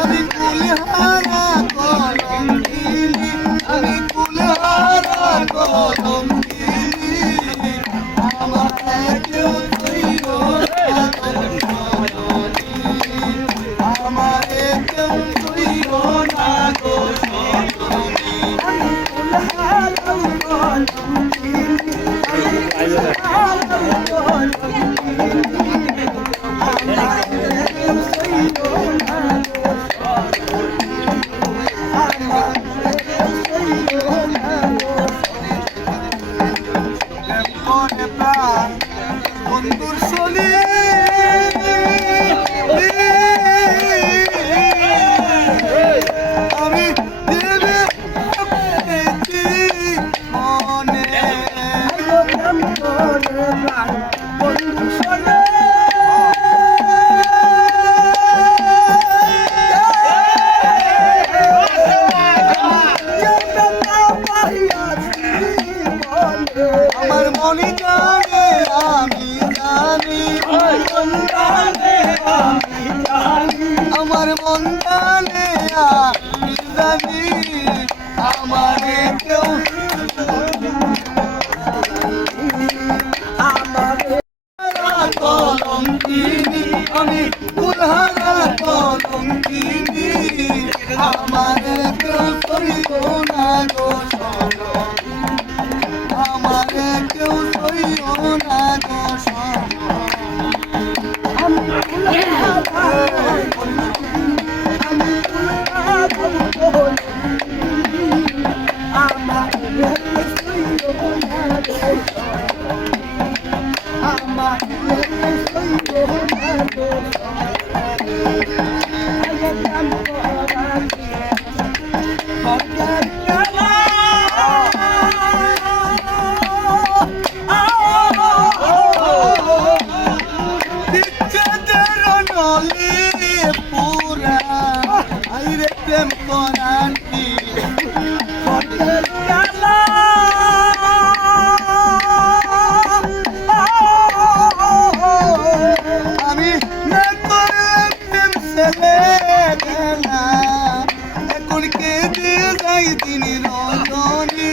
আমি কুলহারা কলঙ্কিনী, আমি কুলহারা কলঙ্কিনী, আমাকে কেউ ছিল না গো সজনী, আমাকে কেউ ছিল না গো সজনী। আমি কুলহারা কলঙ্কিনী, আমি কুলহারা কলঙ্কিনী, আমাকে কেউ ছিল না গো সজনী, আমাকে কেউ ছিল না গো সজনী। প্রাণ বন্ধুর শনি আমি দেবে মনে বন্ধুর শনি আমার মনে জানে আমি জানি, মন জানে আমি জানি, আমার মন জানে আমি জানি, আমারে কেউ আমারে কলঙ্কিনী, আমি কুলহারা কলঙ্কিনী, আমারে কেউ সইব না গো সজনী, আমারে কেউ সইব না গো সজনী। আমি কুলহারা কলঙ্কিনী, আমি কুলহারা কলঙ্কিনী, আমারে কেউ সইব না গো সজনী, আমারে কেউ সইব না গো সজনী। আয়াম করাছি পুরা আইরে প্রেম করানি আমি না করে প্রেম ছেলে না এখন কে দিয়ে যাই তিনি রজনী,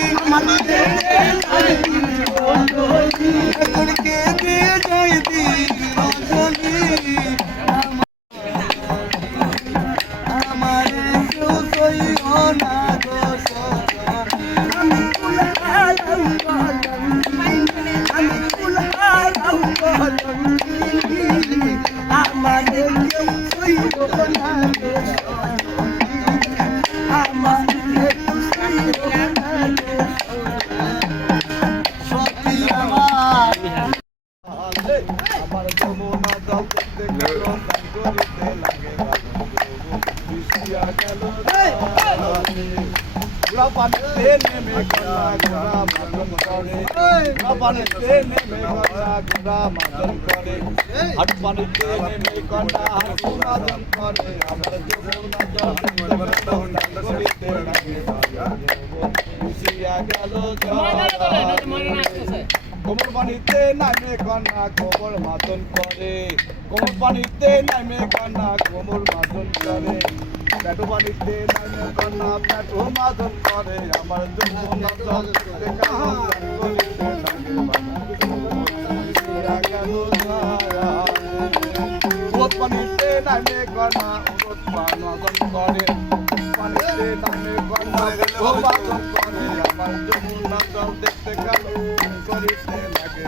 এখন কে দিয়ে যাই তিনি রজনী, আমারে কেউ সইব না গো সজনী। আমি কুলহারা কলঙ্কিনী, আমি কুলহারা কলঙ্কিনী, আমারে কেউ সইব না গো সজনী, আমারে কেউ সইব না গো সজনী। সত্যি আমার আমার যমুনা জল দেখতে গেল গান করিতে লাগে ঘোড়া পানিতে নেমে গলা ঘোড়া মাদন করে, ঘোড়া পানিতে নেমে গলা ঘোড়া মাদন করে, হাট পানিতে নেমে গলা হাট মাদন করে, আমার যমুনা জল করিতে লাগে মিশিয়া গেল কোমর পানিতে নামে কন্যা কোমর মাদন করে, কোমর পানিতে নামে কন্যা কোমর মাদন করে, পেটো পানিতে নামে কন্যা পেটো মাদন করে, আমার যমুনা জল করিতে উরত পানিতে নামে কন্যা উরত মাদন করে, পানিতে নামে কন্যা মাদন করে, আমার যমুনা জল দেখতে গেল করিতে লাগে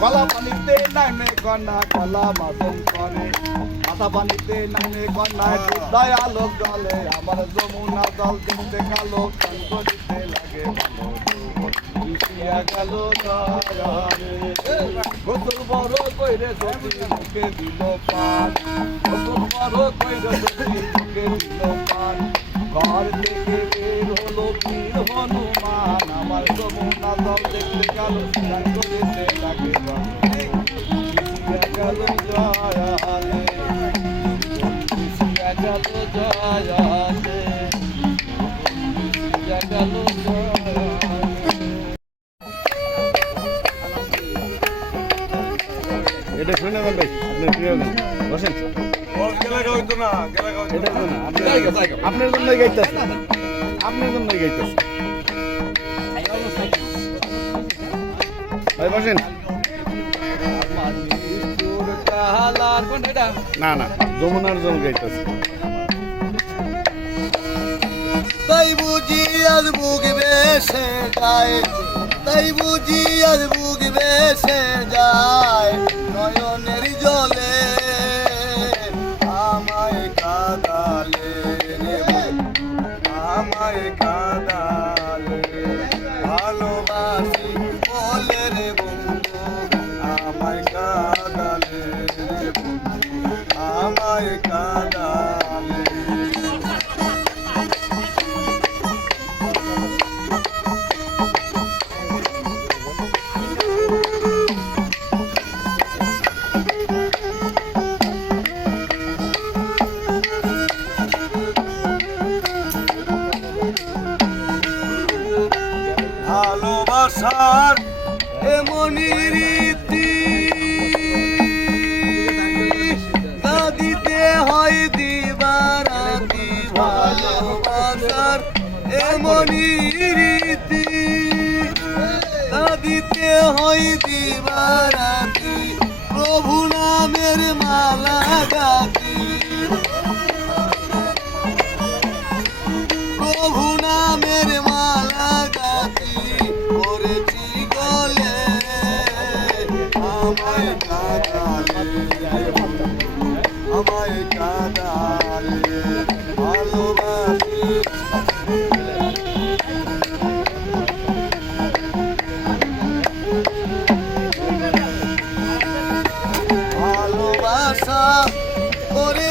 কলা পানিতে নামে কন্যা কলা মাদন করে, মাথা পানিতে নামে কন্যা দয়ালো জলে, আমার যমুনা জল দেখতে গেল করিতে লাগে গেল গোসল বড় কইরে সতী মুখে দিল পান, গোসল বড় কইরে সতী মুখে দিল পান, ঘর থেকে বের হলো পীর হনুমান, আমার যমুনা জল দেখতে গেল গান করিতে লাগে গেল জয়ালে, গেল জয়ালে, গেল জয়ালে। অভিনন্দন ভাই আপনার প্রিয় গান বসেন এটার জন্য আপনার জন্যই গাইতেছে আপনার জন্যই গাইতেছে ভাই বসেন না না যমুনার জল গাইতেছে তাই বুঝি আজ বুক বেসে যায় তাই বুঝি আজ বুক বেসে যায় নয়নের জলে আমায় কাঁদালে আমায় কাঁদালে ভালোবাসি বলে রে বন্ধু আমায় কাঁদালে আমায় কাঁদালে ভালোবাসার এমনই রীতি তা দিতে হয় দিবারাতি ভালোবাসার এমনই রীতি তা দিতে হয় দিবারাতি প্রভু নামের মালা গাতি প্রভু নামের মালা গাতি করেছি গলে আমায় কাঁদালে আমায় কাঁদালে ভালোবাসি ভালোবাসা করে